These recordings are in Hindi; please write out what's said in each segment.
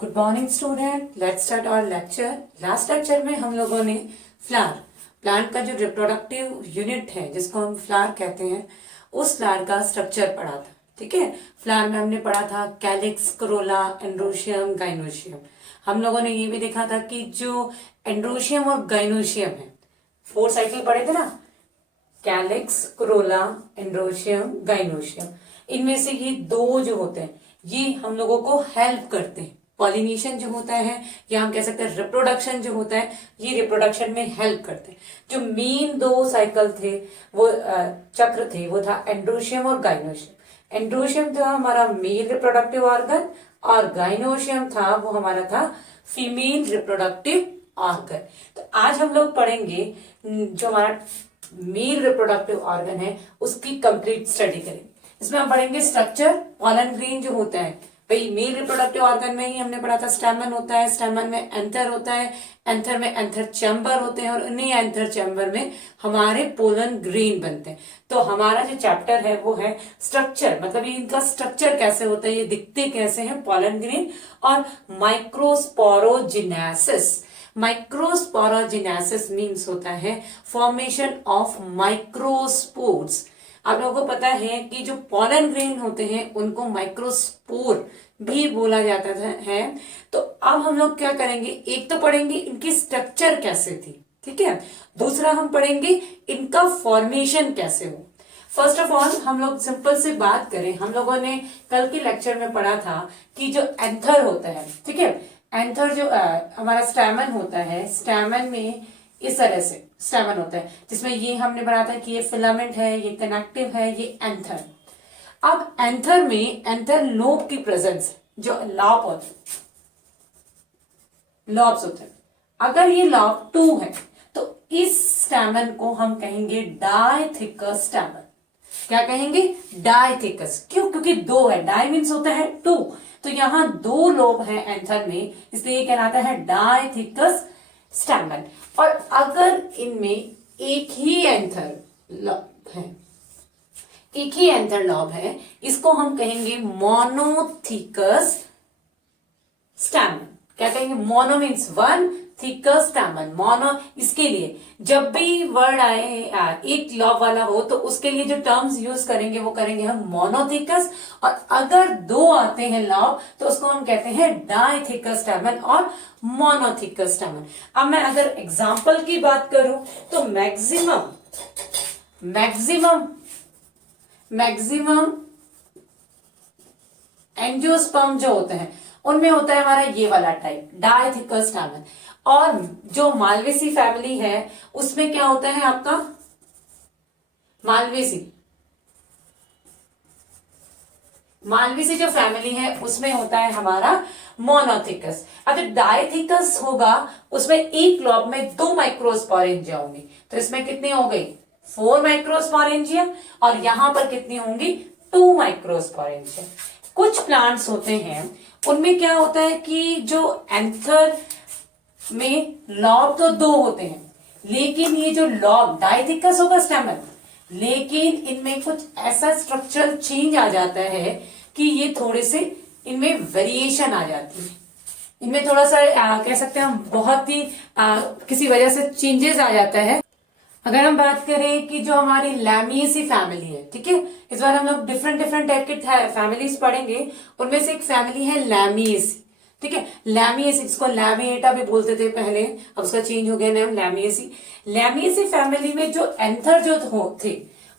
Good morning student, let's start our lecture. Last lecture में हम लोगों ने फ्लावर प्लांट का जो रिप्रोडक्टिव यूनिट है जिसको हम फ्लावर कहते हैं, उस फ्लावर का स्ट्रक्चर पढ़ा था। ठीक है, फ्लावर में हमने पढ़ा था कैलिक्स, कोरोला, एंड्रोशियम, गाइनोशियम। हम लोगों ने ये भी देखा था कि जो एंड्रोशियम और गाइनोशियम है, 4 साइकिल पढ़े थे ना, कैलिक्स, कोरोला, एंड्रोशियम, गाइनोशियम। इनमें से ये 2 जो होते हैं ये हम लोगों को हेल्प करते हैं। पॉलिनेशन जो होता है या हम कह सकते हैं रिप्रोडक्शन जो होता है, ये रिप्रोडक्शन में हेल्प करते हैं। जो मेन 2 साइकिल थे, वो चक्र थे, वो था एंड्रोशियम और गाइनोशियम। एंड्रोशियम था हमारा मेल रिप्रोडक्टिव ऑर्गन और गाइनोशियम था वो हमारा था फीमेल रिप्रोडक्टिव ऑर्गन। तो आज हम लोग पढ़ेंगे जो हमारा मेल रिप्रोडक्टिव ऑर्गन है उसकी कंप्लीट स्टडी करेंगे। इसमें हम पढ़ेंगे स्ट्रक्चर, पॉलन ग्रेन जो होता है, भाई मेल रिप्रोडक्टिव ऑर्गन में ही हमने पढ़ा था स्टैमन होता है, स्टैमन में एंथर होता है, एंथर में एंथर चैम्बर होते हैं और इन्हीं एंथर चैम्बर में हमारे पोलन ग्रेन बनते हैं। तो हमारा जो चैप्टर है वो है स्ट्रक्चर, मतलब ये इनका स्ट्रक्चर कैसे होता है, ये दिखते कैसे हैं पोलन ग्रेन, और माइक्रोस्पोरोजिनेसिस। माइक्रोस्पोरोजिनेसिस मीन्स होता है फॉर्मेशन ऑफ माइक्रोस्पोर्स। आप लोगों को पता है कि जो पॉलन ग्रेन होते हैं उनको माइक्रोस्पोर भी बोला जाता है। तो अब हम लोग क्या करेंगे, एक तो पढ़ेंगे इनकी स्ट्रक्चर कैसे थी, ठीक है, दूसरा हम पढ़ेंगे इनका फॉर्मेशन कैसे हो। फर्स्ट ऑफ ऑल हम लोग सिंपल से बात करें, हम लोगों ने कल के लेक्चर में पढ़ा था कि जो एंथर होता है, ठीक है, एंथर जो हमारा स्टैमन होता है, स्टैमन में इस तरह से स्टैमन होता है जिसमें ये हमने पढ़ा था कि ये फिलामेंट है, ये कनेक्टिव है, ये एंथर। अब एंथर में एंथर लोब की प्रेजेंस, जो लॉब होते हैं, लॉब्स होते हैं, अगर ये लॉब 2 है तो इस स्टैमन को हम कहेंगे डायथिकस स्टैमन। क्या कहेंगे? डायथिकस। क्यों? क्योंकि 2 है, डाई मीन्स होता है 2, तो यहां 2 लोब है एंथर में, इसलिए ये कहलाता है डायथिकस स्टैमन। और अगर इनमें एक ही एंथर लॉब है, एक ही एंथर लॉब है, इसको हम कहेंगे मोनोथिकस स्टैमन। क्या कहेंगे? Mono means 1, thecous stamen, mono. इसके लिए जब भी वर्ड आए एक लॉब वाला हो तो उसके लिए जो टर्म्स यूज करेंगे वो करेंगे हम मोनोथिकस, और अगर 2 आते हैं लॉब तो उसको हम कहते हैं डायथिकस स्टैमन और मोनोथिकस स्टैमन। अब मैं अगर एग्जांपल की बात करूं तो मैक्सिमम एंजियोस्पर्म जो होते हैं उनमें होता है हमारा ये वाला टाइप, डायथिकस स्टैमन। और जो मालवेसी फैमिली है उसमें क्या होता है आपका, मालवेसी जो फैमिली है उसमें होता है हमारा मोनोथिकस। अगर डायथिकस होगा उसमें एक लॉब में 2 माइक्रोस्पोरेंजिया होंगी, तो इसमें कितनी हो गई? 4 माइक्रोस्पोरेंजिया, और यहां पर कितनी होंगी? 2 माइक्रोस्पोरेंजिया। कुछ प्लांट्स होते हैं उनमें क्या होता है कि जो एंथर में लॉब तो 2 होते हैं, लेकिन ये जो लॉब डायथिकस होगा स्टैमन, लेकिन इनमें कुछ ऐसा स्ट्रक्चरल चेंज आ जाता है कि ये थोड़े से इनमें वेरिएशन आ जाती है, इनमें थोड़ा सा कह सकते हैं हम बहुत ही किसी वजह से चेंजेस आ जाता है। अगर हम बात करें कि जो हमारी लैमिएसी फैमिली है, ठीक है, इस बार हम लोग डिफरेंट टाइप के फैमिलीज पढ़ेंगे, उनमें से एक फैमिली है लैमिएसी, ठीक है। लैमिएसी, जिसको लैमिएटा भी बोलते थे पहले, अब उसका चेंज हो गया नाम लैमिएसी। लैमिएसी फैमिली में जो एंथर जो थे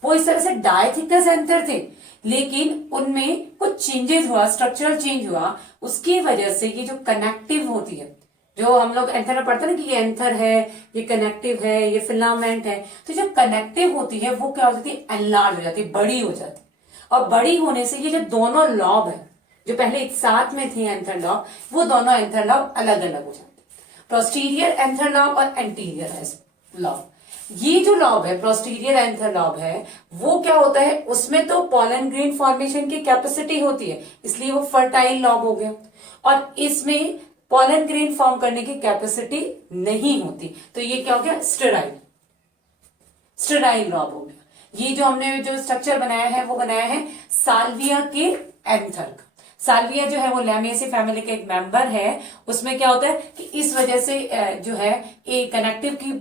वो इस तरह से डायथिकस एंथर थे, लेकिन उनमें कुछ चेंजेस हुआ, स्ट्रक्चरल चेंज हुआ, उसकी वजह से ये जो कनेक्टिव होती है, जो हम लोग एंथर में पढ़ते हैं ना कि ये एंथर है, ये कनेक्टिव है, ये फिलामेंट है, तो जो कनेक्टिव होती है वो क्या हो जाती है? एनलार्ज हो जाती है, बड़ी हो जाती है। और बड़ी होने से ये जो दोनों लॉब है जो पहले एक साथ में थी एंथर लॉब, वो दोनों एंथर लॉब अलग अलग हो जाते हैं, प्रोस्टीरियर एंथर लॉब और एंटीरियर लॉब। ये जो लॉब है, प्रोस्टीरियर एंथर लॉब है, वो क्या होता है, उसमें तो पॉलन ग्रेन फॉर्मेशन की कैपेसिटी होती है, इसलिए वो फर्टाइल लॉब हो गया, और इसमें पॉलन ग्रेन फॉर्म करने की कैपेसिटी नहीं होती, तो ये क्या हो गया? स्टेराइल लॉब हो गया। ये जो हमने जो स्ट्रक्चर बनाया है वो बनाया है साल्विया के एंथर का। साल्विया जो है वो लैमिएसी फैमिली का एक मेंबर है। उसमें क्या होता है कि इस वजह से जो है एक कनेक्टिव की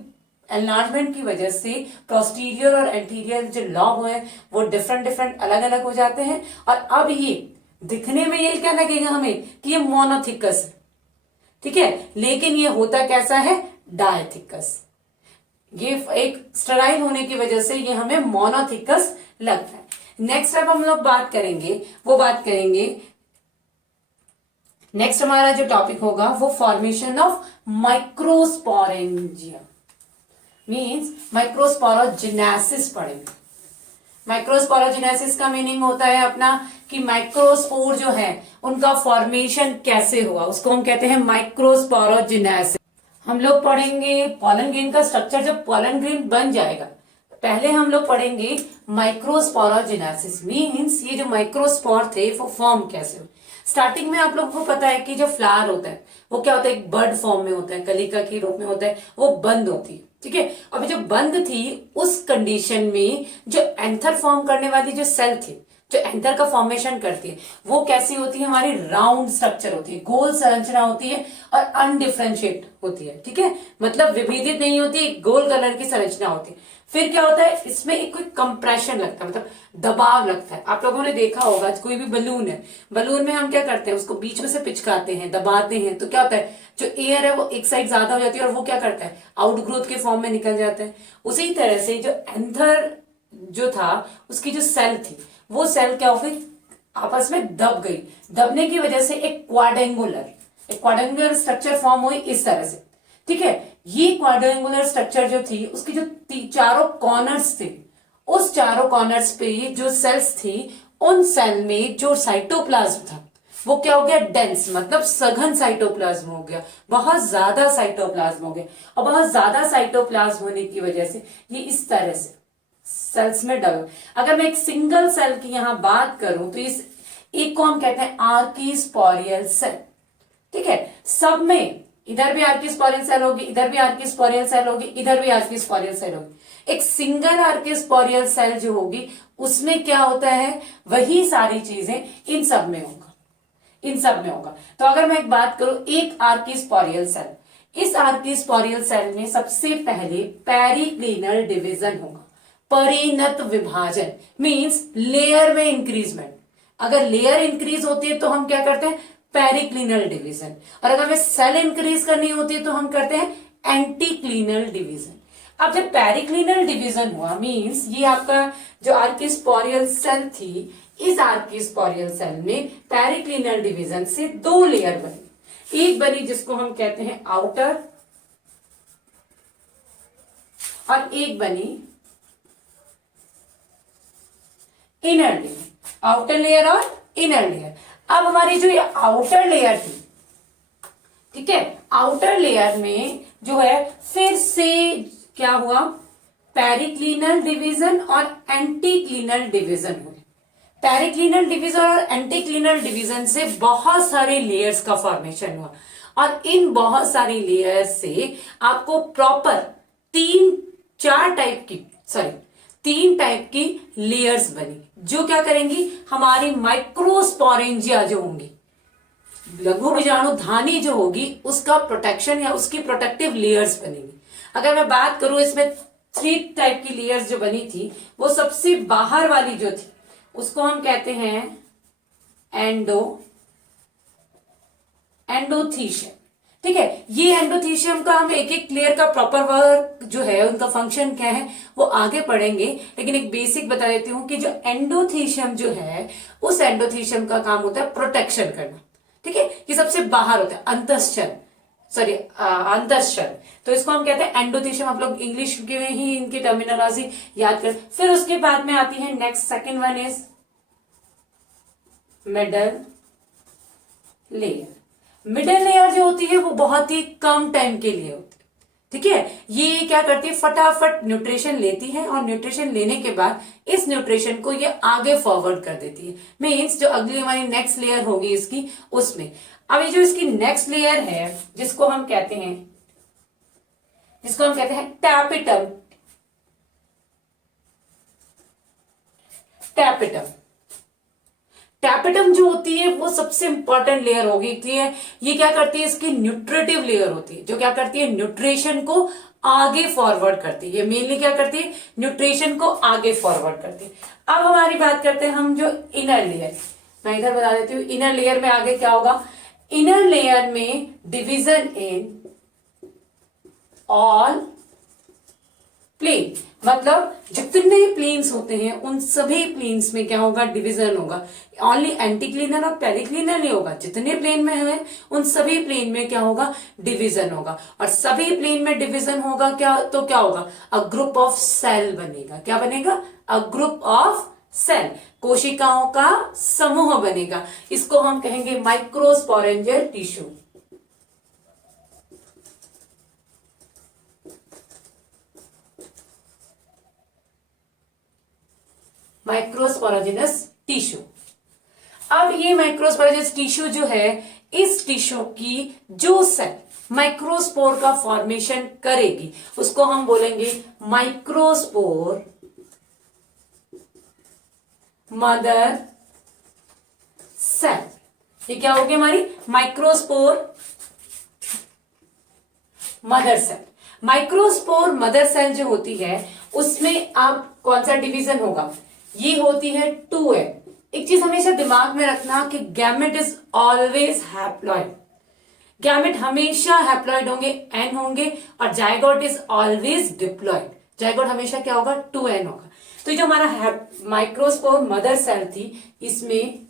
एनलार्जमेंट की वजह से पोस्टीरियर और एंटीरियर जो लॉब है वो डिफरेंट डिफरेंट अलग अलग हो जाते हैं। और अब ये दिखने में ये क्या लगेगा हमें कि ये मोनोथिकस है, ठीक है, लेकिन ये होता कैसा है, डायथिकस। ये एक स्टेराइल होने की वजह से ये हमें मोनोथिकस लगता है। नेक्स्ट अब हम लोग बात करेंगे, वो बात करेंगे नेक्स्ट हमारा जो टॉपिक होगा वो formation of microsporangia means microsporogenesis पढ़ेंगे। माइक्रोस्पोरोजेनेसिस का मीनिंग होता है अपना कि माइक्रोस्पोर जो है उनका फॉर्मेशन कैसे हुआ, उसको हम कहते हैं माइक्रोस्पोरोजेनेसिस। हम लोग पढ़ेंगे पॉलन ग्रेन का स्ट्रक्चर। जब पॉलन ग्रेन बन जाएगा पहले हम लोग पढ़ेंगे माइक्रोस्पोरोजेनेसिस मीन्स ये जो माइक्रोस्पोर थे वो फॉर्म कैसे हुए। स्टार्टिंग में आप लोगों को पता है कि जो फ्लावर होता है वो क्या होता है, एक बर्ड फॉर्म में होता है, कलिका के रूप में होता है, वो बंद होती है, ठीक है। अभी जो बंद थी उस कंडीशन में जो एंथर फॉर्म करने वाली जो सेल थी, जो एंथर का फॉर्मेशन करती है, वो कैसी होती है, हमारी राउंड स्ट्रक्चर होती है, गोल संरचना होती है और अनडिफरेंशिएट होती है, ठीक है, मतलब विभेदित नहीं होती, एक गोल कलर की संरचना होती है। फिर क्या होता है, इसमें एक कोई कंप्रेशन लगता है, मतलब दबाव लगता है। आप लोगों ने देखा होगा कोई भी बलून है, बलून में हम क्या करते हैं, उसको बीच में से पिचकाते हैं, दबाते हैं, तो क्या होता है, जो एयर है वो एक साइड ज्यादा हो जाती है और वो क्या करता है, आउटग्रोथ के फॉर्म में निकल जाता है। उसी तरह से जो एंथर जो था उसकी जो सेल थी वो सेल क्या हो गई, आपस में दब गई। दबने की वजह से एक क्वाड्रेंगुलर स्ट्रक्चर फॉर्म हुई इस तरह से, ठीक है। ये क्वाड्रेंगुलर स्ट्रक्चर जो थी उसकी जो चारों कॉर्नर्स थे, उस चारों कॉर्नर्स पे जो सेल्स थी उन सेल में जो साइटोप्लाज्म था वो क्या हो गया, डेंस, मतलब सघन साइटोप्लाज्म हो गया, बहुत ज्यादा साइटोप्लाज्म हो गया। और बहुत ज्यादा साइटोप्लाज्म होने की वजह से ये इस तरह से सेल्स में डबल। अगर मैं एक सिंगल सेल की यहां बात करूं तो इस एक को हम कहते हैं आर्कीस्पोरियल सेल, ठीक है। सब में इधर भी आर्कीस्पोरियल सेल होगी, इधर भी आर्कीस्पोरियल सेल होगी, इधर भी आर्कीस्पोरियल सेल होगी। एक सिंगल आर्कीस्पोरियल सेल जो होगी उसमें क्या होता है, वही सारी चीजें इन सब में होगा, इन सब में होगा। तो अगर मैं एक बात करूं, एक आर्कीस्पोरियल सेल, इस आर्कीस्पोरियल सेल में सबसे पहले पेरिक्लिनल डिवीजन होगा, परिणत विभाजन मींस लेयर में इंक्रीजमेंट। अगर लेयर इंक्रीज होती है तो हम क्या करते हैं, पेरिक्लिनल डिवीजन। और अगर हमें सेल इंक्रीज करनी होती है तो हम करते हैं एंटीक्लिनल डिवीजन। अब जब पेरिक्लिनल डिवीजन हुआ मींस ये आपका जो आर्कीस्पोरियल सेल थी, इस आर्कीस्पोरियल सेल में पेरिक्लिनल डिवीजन से दो लेयर बनी। एक बनी जिसको हम कहते हैं आउटर और एक बनी इनर लेयर, आउटर लेयर और इनर लेयर। अब हमारी जो ये आउटर लेयर थी, ठीक है, आउटर लेयर में जो है फिर से क्या हुआ, पेरिक्लिनल डिवीजन और एंटीक्लिनल डिवीजन हुए। पेरिक्लिनल डिवीजन और एंटीक्लिनल डिवीजन से बहुत सारे लेयर्स का फॉर्मेशन हुआ और इन बहुत सारी लेयर्स से आपको प्रॉपर तीन टाइप की लेयर्स बनी जो क्या करेंगी, हमारी माइक्रोस्पोरेंजिया जो होंगी, लघु बीजाणु धानी जो होगी उसका प्रोटेक्शन या उसकी प्रोटेक्टिव लेयर्स बनेंगी। अगर मैं बात करूं इसमें 3 टाइप की लेयर्स जो बनी थी, वो सबसे बाहर वाली जो थी उसको हम कहते हैं एंडोथीशियम, ठीक है। ये एंडोथीशियम का हम एक एक लेयर का प्रॉपर वर्क जो है, उनका फंक्शन क्या है वो आगे पढ़ेंगे, लेकिन एक बेसिक बता देती हूं कि जो एंडोथीशियम जो है उस एंडोथीशियम का काम होता है प्रोटेक्शन करना, ठीक है। ये सबसे बाहर होता है, अंतःस्थल, तो इसको हम कहते हैं एंडोथीशियम। आप लोग इंग्लिश के में ही इनकी टर्मिनोलॉजी याद कर। फिर उसके बाद में आती है next, second one is middle layer. Middle layer जो होती है वो बहुत ही कम टाइम के लिए होती है, ठीक है। ये क्या करती है, फटाफट न्यूट्रिशन लेती है और न्यूट्रिशन लेने के बाद इस न्यूट्रिशन को ये आगे फॉरवर्ड कर देती है, मीन्स जो अगली हमारी नेक्स्ट लेयर होगी इसकी उसमें। अब ये जो इसकी नेक्स्ट लेयर है जिसको हम कहते हैं टैपिटम, टैपेटम जो होती है वो सबसे इंपॉर्टेंट लेयर होगी, क्लियर। ये क्या करती है, इसकी न्यूट्रिटिव लेयर होती है, जो क्या करती है, न्यूट्रिशन को आगे फॉरवर्ड करती है। ये मेनली क्या करती है, न्यूट्रिशन को आगे फॉरवर्ड करती है। अब हमारी बात करते हैं हम जो इनर लेयर, मैं इधर बता देती हूँ। इनर लेयर में आगे क्या होगा, इनर लेयर में डिवीजन इन ऑल प्लेन, मतलब जितने प्लेन्स होते हैं उन सभी प्लेन्स में क्या होगा, डिवीजन होगा। ओनली एंटीक्लिनर और पेरिक्लिनर नहीं होगा, जितने प्लेन में है उन सभी प्लेन में क्या होगा, डिवीजन होगा। और सभी प्लेन में डिवीजन होगा क्या, तो क्या होगा, अ ग्रुप ऑफ सेल बनेगा। क्या बनेगा, अ ग्रुप ऑफ सेल, कोशिकाओं का समूह बनेगा। इसको हम कहेंगे माइक्रोस्पोरेंजियल टिश्यू। माइक्रोस्पोरोजिनस टिश्यू। अब ये माइक्रोस्पोरोजिनस टिश्यू जो है, इस टिश्यू की जो सेल माइक्रोस्पोर का फॉर्मेशन करेगी उसको हम बोलेंगे माइक्रोस्पोर मदर सेल। ये क्या होगी हमारी microspore mother cell. Microspore mother cell जो होती है उसमें अब कौन सा डिवीजन होगा, ये होती है 2n। एक चीज हमेशा दिमाग में रखना कि gamete is always haploid, gamete हमेशा हैप्लॉइड होंगे, n होंगे, और zygote is always diploid, zygote हमेशा क्या होगा, 2n होगा। तो जो हमारा माइक्रोस्पोर मदर सेल थी, इसमें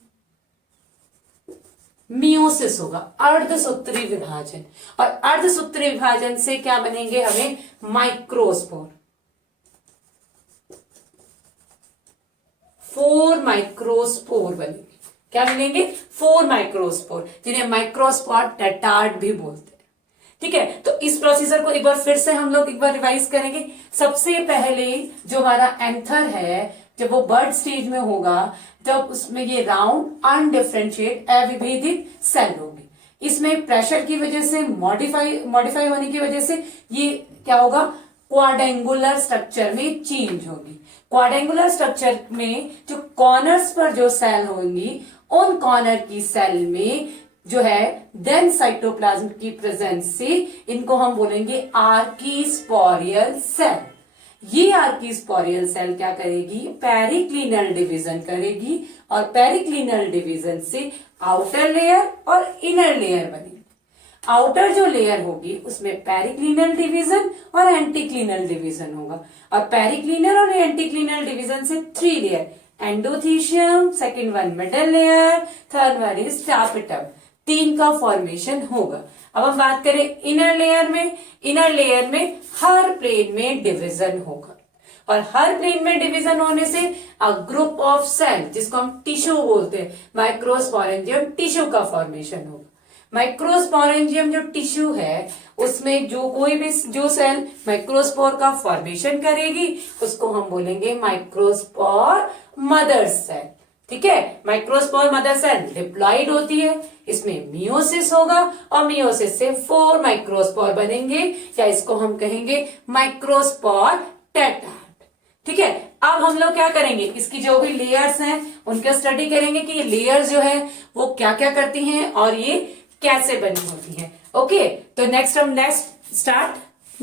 मियोसिस होगा, अर्धसूत्री विभाजन, और अर्धसूत्री विभाजन से क्या बनेंगे हमें, माइक्रोस्पोर। 4 माइक्रोस्पोर बनेंगे। क्या मिलेंगे, 4 माइक्रोस्पोर, जिन्हें माइक्रोस्पोर टेटार्ड भी बोलते हैं। ठीक है, तो इस प्रोसीजर को एक बार फिर से हम लोग एक बार रिवाइज करेंगे। सबसे पहले जो हमारा एंथर है, जब वो बर्ड स्टेज में होगा, तब उसमें ये राउंड अनडिफरेंशिएट अविभेदित सेल होगी। इसमें प्रेशर की वजह से मॉडिफाई होने की वजह से ये क्या होगा, क्वाड्रेंगुलर स्ट्रक्चर में चेंज होगी। क्वाड्रेंगुलर स्ट्रक्चर में जो कॉर्नर्स पर जो सेल होंगी, उन कॉर्नर की सेल में जो है डेंस साइटोप्लाज्म की प्रेजेंस से इनको हम बोलेंगे आर्कीस्पोरियल सेल। ये आर्कीस्पोरियल सेल क्या करेगी, पेरिक्लिनल डिवीजन करेगी, और पेरिक्लिनल डिवीजन से आउटर लेयर और इनर लेयर बनेगी। आउटर जो लेयर होगी उसमें पेरिक्लिनल डिवीजन और एंटीक्लिनल डिवीजन होगा, और पेरिक्लिनल और एंटीक्लिनल डिवीजन से 3 layer, endothecium, second one middle layer, third one is tapetum, 3 का फॉर्मेशन होगा। अब हम बात करें इनर लेयर में, इनर लेयर में हर प्लेन में डिवीजन होगा, और हर प्लेन में डिवीजन होने से अ ग्रुप ऑफ सेल, जिसको हम टिश्यू बोलते हैं, माइक्रोस्पोरेंजियम टिश्यू का फॉर्मेशन होगा। माइक्रोस्पोरेंजियम जो टिश्यू है, उसमें जो कोई भी जो सेल माइक्रोस्पोर का फॉर्मेशन करेगी उसको हम बोलेंगे माइक्रोस्पोर मदर सेल। ठीक है, माइक्रोस्पोर मदर सेल डिप्लॉइड होती है, इसमें मियोसिस होगा, और मियोसिस से 4 माइक्रोस्पोर बनेंगे, या इसको हम कहेंगे माइक्रोस्पोर टेट्राड। ठीक है, अब हम लोग क्या करेंगे, इसकी जो भी लेयर्स हैं उनका स्टडी करेंगे कि ये लेयर्स जो है वो क्या क्या करती हैं और ये कैसे बनी होती है। ओके, तो नेक्स्ट स्टार्ट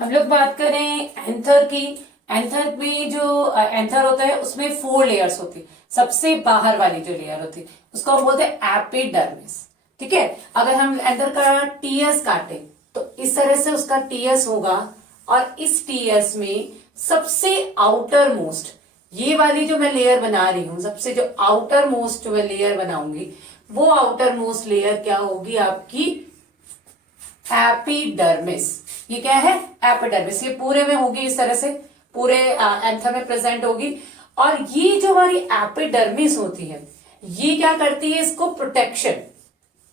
हम लोग बात करें एंथर की। एंथर में जो एंथर होता है उसमें 4 लेयर्स होती है। सबसे बाहर वाली जो लेयर होती है उसको हम बोलते हैं एपिडर्मिस। ठीक है, अगर हम एंथर का टीएस काटे तो इस तरह से उसका टीएस होगा, और इस टीएस में सबसे आउटर मोस्ट, ये वाली जो मैं लेयर बना रही हूं, सबसे जो आउटर मोस्ट जो मैं लेयर बनाऊंगी, वो आउटर मोस्ट लेयर क्या होगी आपकी, एपिडर्मिस। ये क्या है, एपिडर्मिस। ये पूरे में होगी, इस तरह से पूरे एंथर में प्रेजेंट होगी। और ये जो हमारी एपिडर्मिस होती है, ये क्या करती है, इसको प्रोटेक्शन,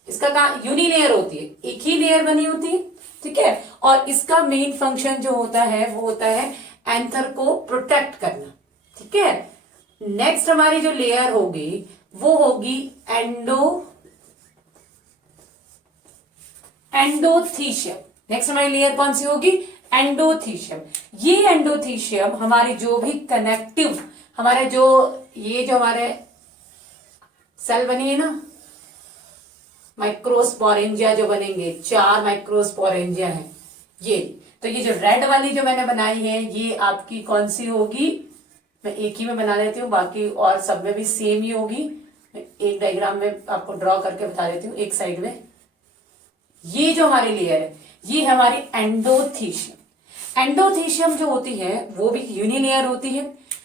इसका काम यूनिलेयर होती है, एक ही लेयर बनी होती है। ठीक है, और इसका मेन फंक्शन जो होता है वो होता है एंथर को प्रोटेक्ट करना। ठीक है, नेक्स्ट हमारी जो लेयर होगी वो होगी एंडोथीशियम। नेक्स्ट हमारी लेयर कौन सी होगी, एंडोथीशियम। ये एंडोथीशियम हमारे जो भी कनेक्टिव, हमारे जो ये जो हमारे सेल बनिए ना, माइक्रोस्पोरेंजिया जो बनेंगे, 4 माइक्रोस्पोरेंजिया हैं ये। तो ये जो रेड वाली जो मैंने बनाई है ये आपकी कौन सी होगी, मैं एक ही में बना देती हूँ, बाकी और सब में भी सेम ही होगी। मैं एक डायग्राम में आपको ड्रॉ करके बता देती हूँ एक साइड में। ये जो हमारी लेयर है ये है हमारी एंडोथीशियम। एंडोथीशियम जो होती है वो भी यूनिलेयर होती है,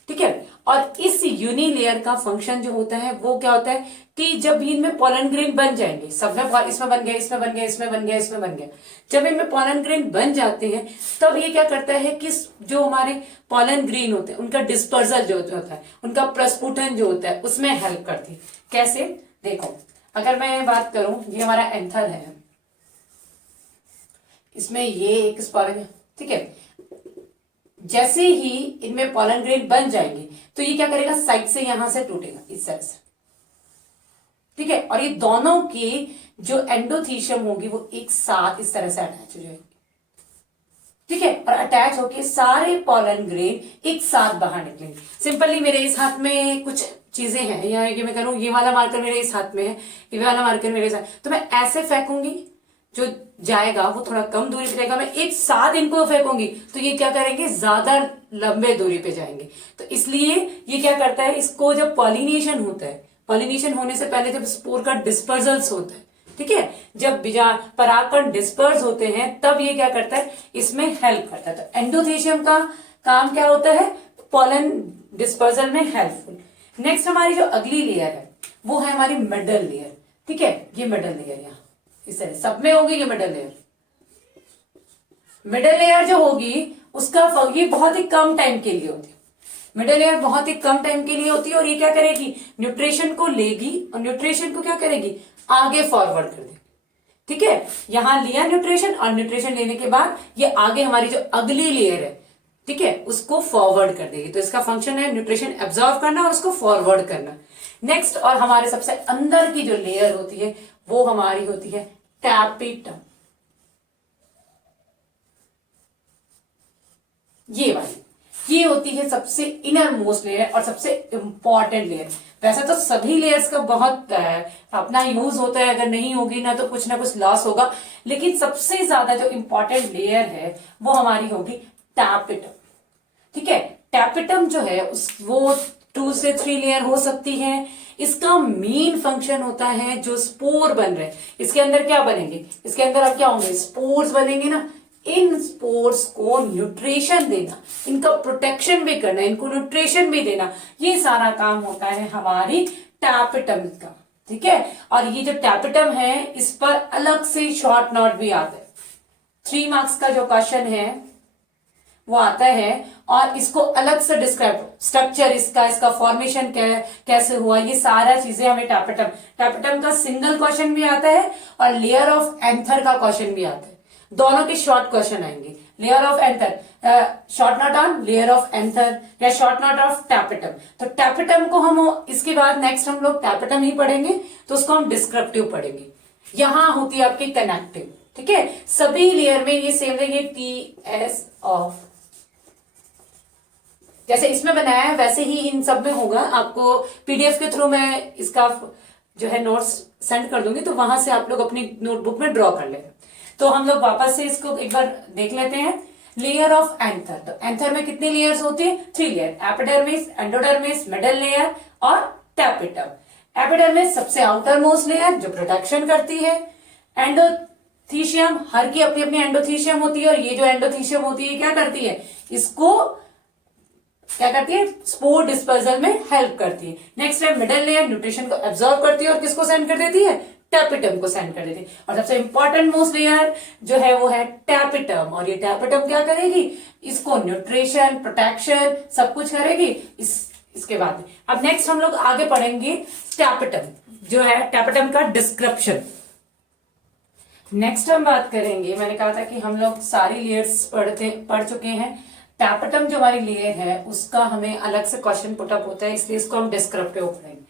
ठीक है। और इस यूनिलेयर का फंक्शन जो होता है वो क्या होता है कि जब इनमें पोलन ग्रेन बन जाएंगे, सब में इसमें बन गया, इसमें बन गया, इसमें बन गया, इसमें बन गया, जब इनमें पोलन ग्रेन बन जाते हैं तब ये क्या करता है कि जो हमारे पोलन ग्रेन होते हैं उनका डिस्पर्सल जो होता है, उनका प्रस्फुटन जो होता है उसमें हेल्प करती है। कैसे, देखो अगर मैं बात करूं, ये हमारा एंथर है, इसमें ये एक स्पोरेंज, ठीक है। जैसे ही इनमें पोलन ग्रेन बन जाएंगे तो ये क्या करेगा, साइड से यहां से टूटेगा इस तरह से, ठीक है। और ये दोनों की जो एंडोथीशियम होगी वो एक साथ इस तरह से अटैच हो जाएगी, ठीक है। और अटैच होके सारे पोलन ग्रेन एक साथ बाहर निकलेंगे। सिंपली मेरे इस हाथ में कुछ चीजें हैं, यहाँ ये मैं करूं, ये वाला मार्कर मेरे इस हाथ में है, ये वाला मार्कर मेरे साथ, तो मैं ऐसे फेंकूंगी, जो जाएगा वो थोड़ा कम दूरी पे जाएगा। मैं एक साथ इनको फेंकूंगी तो ये क्या करेंगे, ज्यादा लंबे दूरी पे जाएंगे। तो इसलिए ये क्या करता है, इसको जब पॉलिनेशन होता है, पॉलिनेशन होने से पहले जब स्पोर का डिस्पर्सल्स होता है, ठीक है, जब परागकण डिस्पर्स होते हैं तब ये क्या करता है, इसमें हेल्प करता है। तो एंडोथीशियम का काम क्या होता है, पोलन डिस्पर्सल में हेल्पफुल। नेक्स्ट हमारी जो अगली लेयर है वो है हमारी मिडल लेयर, ठीक है। ये मिडल लेयर यहाँ इस तरह सब में होगी, ये मिडल लेयर। मिडल लेयर जो होगी उसका ये बहुत ही कम टाइम के लिए होती है, मिडल लेयर बहुत ही कम टाइम के लिए होती है। और ये क्या करेगी, न्यूट्रिशन को लेगी और न्यूट्रिशन को क्या करेगी, आगे फॉरवर्ड कर देगी, ठीक है। यहां लिया न्यूट्रिशन और न्यूट्रिशन लेने के बाद ये आगे हमारी जो अगली लेयर है, ठीक है, उसको फॉरवर्ड कर देगी। तो इसका फंक्शन है न्यूट्रिशन एब्जॉर्व करना और उसको फॉरवर्ड करना। नेक्स्ट और हमारे सबसे अंदर की जो लेयर होती है वो हमारी होती है टैपिटम, ये वाली, ये होती है सबसे इनर मोस्ट लेयर और सबसे इंपॉर्टेंट लेयर। वैसे तो सभी लेयर्स का बहुत अपना यूज होता है, अगर नहीं होगी ना तो कुछ ना कुछ लॉस होगा, लेकिन सबसे ज्यादा जो इंपॉर्टेंट लेयर है वो हमारी होगी टैपिटम, ठीक है। टैपिटम जो है वो 2 से 3 लेयर हो सकती है। इसका मेन फंक्शन होता है जो स्पोर बन रहे हैं, इसके अंदर क्या बनेंगे, इसके अंदर अब क्या होंगे, स्पोर्स बनेंगे ना। इन स्पोर्स को न्यूट्रिशन देना, इनका प्रोटेक्शन भी करना, इनको न्यूट्रिशन भी देना, ये सारा काम होता है हमारी टैपिटम का, ठीक है। और ये जो टैपिटम है इस पर अलग से शॉर्ट नोट भी आता है, 3 मार्क्स का जो क्वेश्चन है वो आता है और इसको अलग से डिस्क्राइब, स्ट्रक्चर इसका फॉर्मेशन कैसे हुआ, ये सारा चीजें हमें टैपिटम का सिंगल क्वेश्चन भी आता है और लेयर ऑफ एंथर का क्वेश्चन भी आता है। दोनों के शॉर्ट क्वेश्चन आएंगे, layer of anther, short note on layer of anther या शॉर्ट नोट ऑफ टैपिटम। तो टैपिटम को हम इसके बाद नेक्स्ट हम लोग टैपिटम ही पढ़ेंगे, तो उसको हम डिस्क्रिप्टिव पढ़ेंगे। यहां होती है आपकी कनेक्टिव, ठीक है। सभी लेयर में ये सेम रहेगी, टीएस ऑफ, जैसे इसमें बनाया है वैसे ही इन सब में होगा। आपको पीडीएफ के थ्रू मैं इसका जो है नोट्स सेंड कर दूंगी, तो वहां से आप लोग अपनी नोटबुक में ड्रॉ कर लेंगे। तो हम लोग वापस से इसको एक बार देख लेते हैं। लेयर ऑफ एंथर, तो एंथर में कितनी लेयर्स होती है, 3 layer, epidermis, endodermis, middle layer और टैपिटम। एपिडर्मिस सबसे आउटर मोस्ट लेयर जो प्रोटेक्शन करती है। एंडोथीशियम, हर की अपनी अपनी एंडोथीशियम होती है और ये जो एंडोथीशियम होती है क्या करती है, इसको क्या करती है, स्पोर डिस्पर्सल में हेल्प करती है। नेक्स्ट है मिडल लेयर, न्यूट्रिशन को एब्जॉर्ब करती है और किसको सेंड कर देती है, टैपिटम को सेंड कर देती है। और सबसे इंपॉर्टेंट मोस्ट लेयर जो है वो है टैपिटम, और ये टैपिटम क्या करेगी, इसको न्यूट्रिशन, प्रोटेक्शन सब कुछ करेगी। इसके बाद अब नेक्स्ट हम लोग आगे पढ़ेंगे टैपिटम, जो है टैपिटम का डिस्क्रिप्शन। नेक्स्ट हम बात करेंगे, मैंने कहा था कि हम लोग सारी लेयर्स पढ़ चुके हैं। टैपिटम जो हमारी लेयर है उसका हमें अलग से क्वेश्चन पुटअप होता है, इसलिए इसको हम डिस्क्रिप्टिव पढ़ेंगे।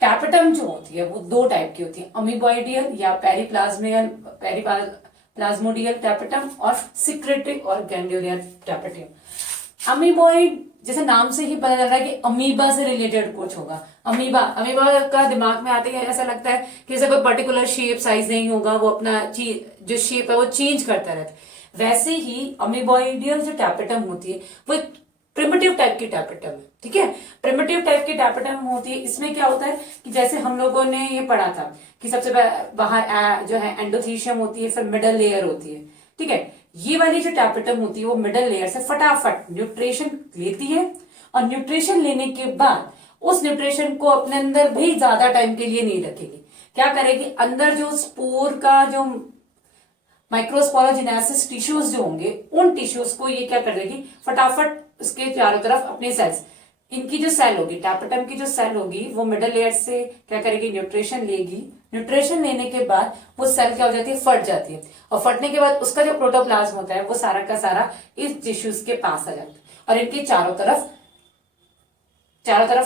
टैपिटम जो होती है वो 2 टाइप की होती है, अमीबॉइडियल या पेरिप्लाज्मोडियल टैपिटम और सिक्रेटिव और गैंग्लियोनियर टैपिटम। अमीबॉइड जैसे नाम से ही पता चल रहा है कि अमीबा से रिलेटेड कुछ होगा। अमीबा अमीबा का दिमाग में आते ही ऐसा लगता है कि जैसे कोई पर्टिकुलर शेप साइज नहीं होगा, वो अपना जो शेप है वो चेंज करता रहता है। वैसे ही अमीबॉइडियल जो टैपेटम होती है वो एक प्रिमिटिव टाइप की टैपेटम है, ठीक है। प्रिमिटिव टाइप की टैपेटम होती है। इसमें क्या होता है कि जैसे हम लोगों ने ये पढ़ा था कि सबसे बाहर जो है एंडोथीशियम होती है, फिर मिडल लेयर होती है, ठीक है। ये वाली जो टैपेटम होती है वो मिडल लेयर से फटाफट न्यूट्रिशन लेती है, और न्यूट्रिशन लेने के बाद उस न्यूट्रिशन को अपने अंदर भी ज्यादा टाइम के लिए नहीं रखेगी। क्या करेगी, अंदर जो स्पोर का जो माइक्रोस्पोरोजिनेसिस टिश्यूज जो होंगे, उन टिश्यूज को ये क्या कर देगी, फटाफट उसके चारों तरफ अपने सेल्स, इनकी जो सेल होगी, टैपेटम की जो सेल होगी, वो मिडल लेयर से क्या करेगी, न्यूट्रिशन लेगी। न्यूट्रिशन लेने के बाद वो सेल क्या हो जाती है, फट जाती है, और फटने के बाद उसका जो प्रोटोप्लाज्म होता है वो सारा का सारा इस टिश्यूज के पास आ जाता है, और इनके चारों तरफ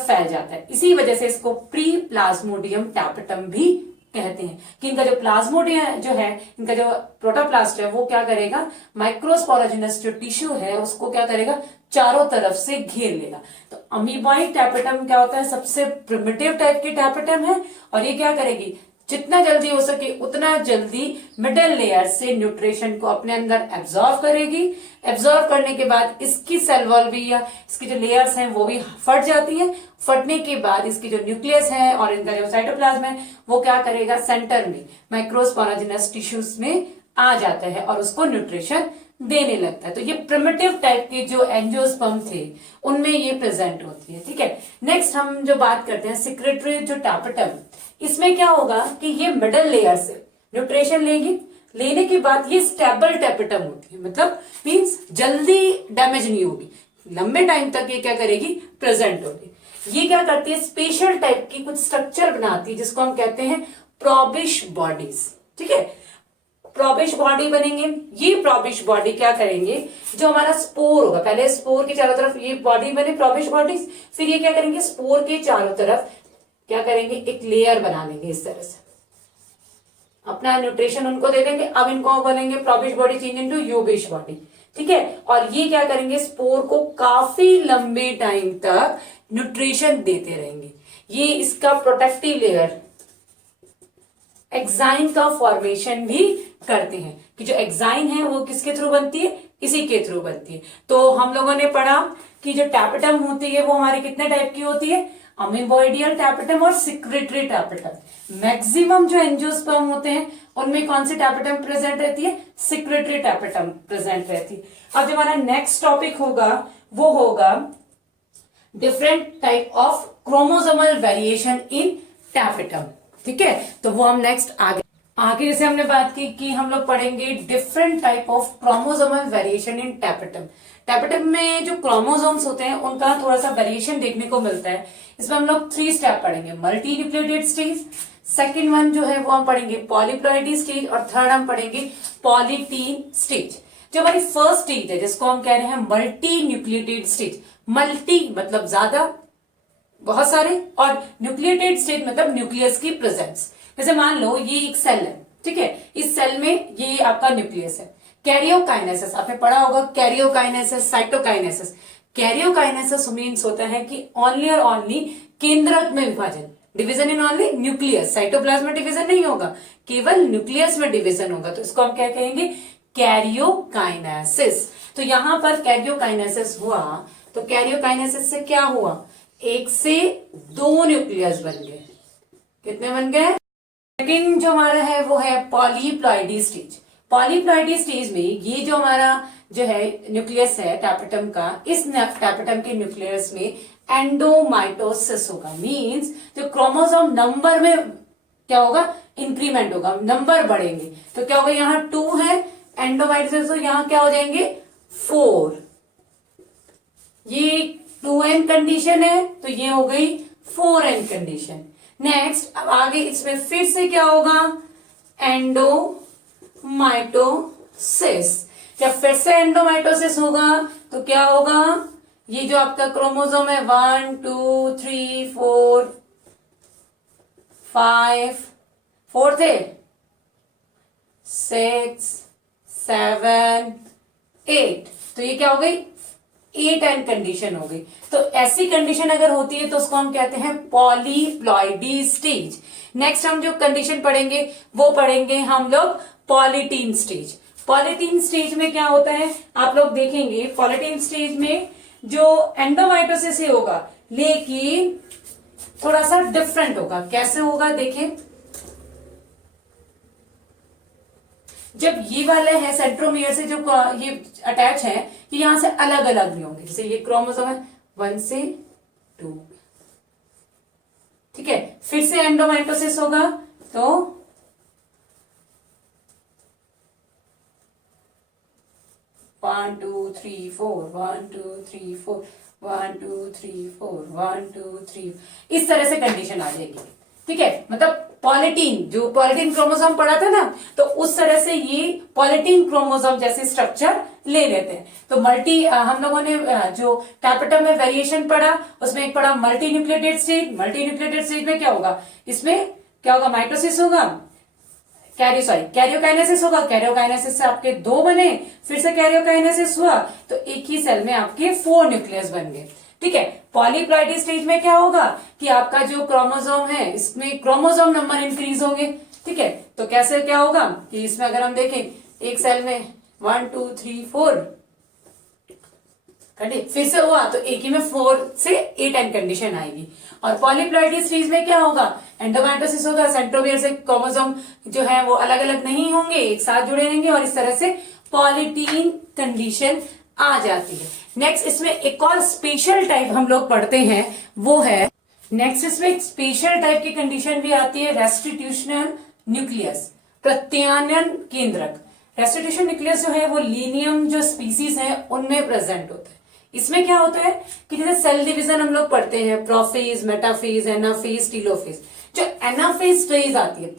फैल जाता है। इसी वजह से इसको प्री प्लाज्मोडियम टैपेटम भी कहते हैं कि इनका जो प्लाज्मोडियम जो है, इनका जो प्रोटोप्लास्ट है, वो क्या करेगा, माइक्रोस्पोरोजिनस जो टिश्यू है उसको क्या करेगा, चारों तरफ से घेर लेगा। तो अमीबॉइड टैपेटम क्या होता है, सबसे प्रिमिटिव टाइप की टैपेटम है, और ये क्या करेगी, जितना जल्दी हो सके उतना जल्दी मिडल लेयर से न्यूट्रिशन को अपने अंदर एब्जॉर्व करेगी। एब्जॉर्व करने के बाद इसकी सेल वॉल भी या इसकी जो लेयर्स हैं वो भी फट जाती है। फटने के बाद इसकी जो न्यूक्लियस है और इनका जो साइटोप्लाज्म है वो क्या करेगा, सेंटर में माइक्रोस्पोरोजिनस टिश्यूज में आ जाता है और उसको न्यूट्रिशन देने लगता है। तो ये प्रिमिटिव टाइप के जो एंजियोस्पर्म थे उनमें ये प्रेजेंट होती है, ठीक है। नेक्स्ट हम जो बात करते हैं सेक्रेटरी जो टैपेटम, इसमें क्या होगा कि ये मिडल लेयर से न्यूट्रिशन लेगी, लेने के बाद ये स्टेबल टैपेटम होती है, मतलब मींस जल्दी डैमेज नहीं होगी, लंबे टाइम तक ये क्या करेगी, प्रेजेंट होगी। ये क्या करती है, स्पेशल टाइप की कुछ स्ट्रक्चर बनाती है जिसको हम कहते हैं प्रोबिश बॉडीज, ठीक है। प्रोबिश बॉडी बनेंगे। ये प्रोबिश बॉडी क्या करेंगे, जो हमारा स्पोर होगा, पहले स्पोर के चारों तरफ ये बॉडी बने प्रोबिश बॉडीज, फिर ये क्या करेंगे, स्पोर के चारों तरफ क्या करेंगे, एक लेयर बना लेंगे इस तरह से, अपना न्यूट्रिशन उनको दे देंगे। अब इनको बोलेंगे प्रोबिश बॉडी चेंज इनटू यूबिश बॉडी, ठीक है। और ये क्या करेंगे, स्पोर को काफी लंबे टाइम तक न्यूट्रिशन देते रहेंगे। ये इसका प्रोटेक्टिव लेयर एक्साइन का फॉर्मेशन भी करते हैं, कि जो एक्साइन है वो किसके थ्रू बनती है, इसी के थ्रू बनती है। तो हम लोगों ने पढ़ा कि जो टैपेटम होती है वो हमारे कितने टाइप की होती है, अमीबॉइडियल टैपेटम और सिक्रेटरी टैपेटम। मैक्सिमम जो एंजियोस्पर्म होते हैं उनमें कौन सी टैपेटम प्रेजेंट रहती है, सिक्रेटरी टैपेटम प्रेजेंट रहती है। अब जो हमारा नेक्स्ट टॉपिक होगा वो होगा different type of chromosomal variation in tapetum, ठीक है। तो वो हम नेक्स्ट आगे जैसे हमने बात की कि हम लोग पढ़ेंगे different type of chromosomal variation in tapetum. Tapetum में जो क्रोमोसोम्स होते हैं उनका थोड़ा सा वेरिएशन देखने को मिलता है। इसमें हम लोग 3 स्टेप पढ़ेंगे, multi nucleotide stage, second one जो है वो हम पढ़ेंगे पॉलीप्लॉइडी स्टेज, और थर्ड हम पढ़ेंगे पॉलीटीन स्टेज। जो हमारी फर्स्ट स्टेज है जिसको हम कह रहे हैं मल्टी न्यूक्लियोटाइड स्टेज, मल्टी मतलब ज्यादा, बहुत सारे, और न्यूक्लियोटाइड स्टेज मतलब न्यूक्लियस की प्रेजेंस। जैसे मान लो ये एक सेल है, ठीक है, इस सेल में ये आपका न्यूक्लियस है। कैरियोकाइनेसिस आपने पढ़ा होगा, कैरियोकाइनेसिस, साइटोकाइनेसिस। कैरियोकाइनेसिस मीन्स होता है कि ओनली और ओनली केंद्रक में विभाजन, division in only nucleus, cytoplasm में डिवीजन नहीं होगा, केवल न्यूक्लियस में डिवीजन होगा। तो इसको हम क्या कहेंगे, कैरियोकाइनेसिस। तो यहां पर कैरियोकाइनेसिस हुआ, तो कैरियोकाइनेसिस से क्या हुआ, 1 से 2 न्यूक्लियस बन गए। कितने बन गए, सेकेंड जो हमारा है वो है पॉलीप्लॉइडी स्टेज। पॉलीप्लॉइडी स्टेज में ये जो हमारा जो है न्यूक्लियस है टैपेटम का, इस टैपेटम के न्यूक्लियस में एंडोमाइटोसिस होगा। मींस जो क्रोमोसोम नंबर में क्या होगा, इंक्रीमेंट होगा, नंबर बढ़ेंगे। तो क्या होगा, यहाँ 2 है एंडोमाइटोसिस, तो यहाँ क्या हो जाएंगे 4। ये 2n कंडीशन है तो ये हो गई 4n कंडीशन। नेक्स्ट अब आगे इसमें फिर से क्या होगा, एंडोमाइटोसिस। जब फिर से एंडोमाइटोसिस होगा तो क्या होगा, ये जो आपका क्रोमोसोम है 1 2 3 4 5, 4 थे, 6 7 8, तो ये क्या हो गई A10 कंडीशन हो गई। तो ऐसी कंडीशन अगर होती है तो उसको हम कहते हैं पॉलीप्लॉइडी स्टेज। नेक्स्ट हम जो कंडीशन पढ़ेंगे वो पढ़ेंगे हम लोग पॉलीटीन स्टेज। पॉलीटीन स्टेज में क्या होता है आप लोग देखेंगे, पॉलीटीन स्टेज में जो एंडोमाइटोसिस ही होगा लेकिन थोड़ा सा डिफरेंट होगा। कैसे होगा देखें, जब ये वाले है सेंट्रोमियर से जो ये अटैच है ये यहां से अलग अलग नहीं होंगे। जैसे ये क्रोमोसोम है 1 से 2, ठीक है। फिर से एंडोमाइटोसिस होगा तो 1 2 3 4 1 2 3 4 1 2 3 4 1 2 3 इस तरह से कंडीशन आ जाएगी, ठीक है। मतलब पॉलीटीन, जो पॉलीटीन क्रोमोसोम पढ़ा था ना, तो उस तरह से ये पॉलीटीन क्रोमोसोम जैसे स्ट्रक्चर ले लेते हैं। तो हम लोगों ने जो कैपिटल में वेरिएशन पढ़ा उसमें एक पढ़ा multi nucleotide stage. Multi nucleotide stage में क्या होगा, इसमें क्या होगा, माइटोसिस होगा, कैरियोकाइनेसिस होगा। कैरियोकाइनेसिस से आपके 2 बने, फिर से कैरियोकाइनेसिस हुआ तो एक ही सेल में आपके 4 न्यूक्लियस बन गए, ठीक है। पॉलीप्लॉइडी स्टेज में क्या होगा कि आपका जो क्रोमोसोम है इसमें क्रोमोसोम नंबर इंक्रीज होंगे, ठीक है। तो कैसे क्या होगा कि इसमें अगर हम देखें एक सेल में 1 2 3 4 फिर से हुआ तो एक ही में 4 से A10 कंडीशन आएगी। और पॉलीप्लॉइडी स्टेज में क्या होगा, एंडोमाइटोसिस होगा, सेंट्रोमियर से क्रोमोसोम जो है वो अलग अलग नहीं होंगे, एक साथ जुड़े रहेंगे और इस तरह से पॉलीटीन कंडीशन आ जाती है। नेक्स्ट इसमें एक और स्पेशल टाइप हम लोग पढ़ते हैं वो है, नेक्स्ट इसमें एक स्पेशल टाइप की कंडीशन भी आती है रेस्टिट्यूशनल न्यूक्लियस, प्रत्यानयन केंद्रक। रेस्टिट्यूशन न्यूक्लियस जो है वो लीनियम जो स्पीसीज है उनमें प्रेजेंट होता है। इसमें क्या होता है कि जैसे सेल डिवीजन हम लोग पढ़ते हैं, प्रोफेज, मेटाफेज, एनाफेज, टीलोफेज। जो एनाफेज स्टेज आती है,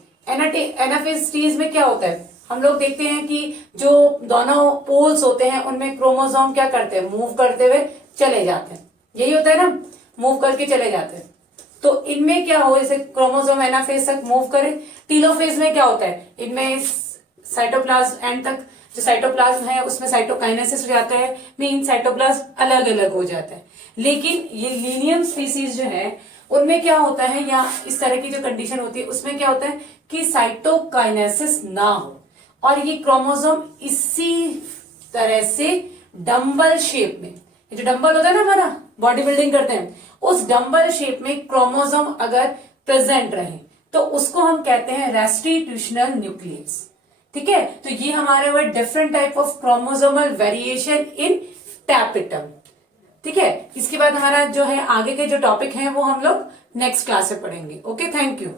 एनाफेज स्टेज में क्या होता है, हम लोग देखते हैं कि जो दोनों पोल्स होते हैं उनमें क्रोमोसोम क्या करते हैं, मूव करते हुए चले जाते हैं। यही होता है ना, मूव करके चले जाते हैं। तो इनमें क्या हो, जैसे क्रोमोसोम एनाफेज तक मूव करे। टीलोफेज में क्या होता है, इनमें साइटोप्लाज्म एंड तक जो साइटोप्लाज्म है उसमें साइटोकाइनेसिस हो जाता है, मीन साइटोप्लाज्म अलग अलग हो जाता है। लेकिन ये लीनियम स्पीसीज जो है उनमें क्या होता है, या इस तरह की जो कंडीशन होती है उसमें क्या होता है कि साइटोकाइनेसिस ना हो और ये क्रोमोसोम इसी तरह से डंबल शेप में, ये जो डंबल होता है ना हमारा बॉडी बिल्डिंग करते हैं, उस डंबल शेप में क्रोमोसोम अगर प्रेजेंट रहे तो उसको हम कहते हैं रेस्टिट्यूशनल न्यूक्लियस, ठीक है। तो ये हमारे वो different type of chromosomal variation in tapetum, ठीक है। इसके बाद हमारा जो है आगे के जो टॉपिक है वो हम लोग नेक्स्ट क्लास में पढ़ेंगे। Okay, thank you.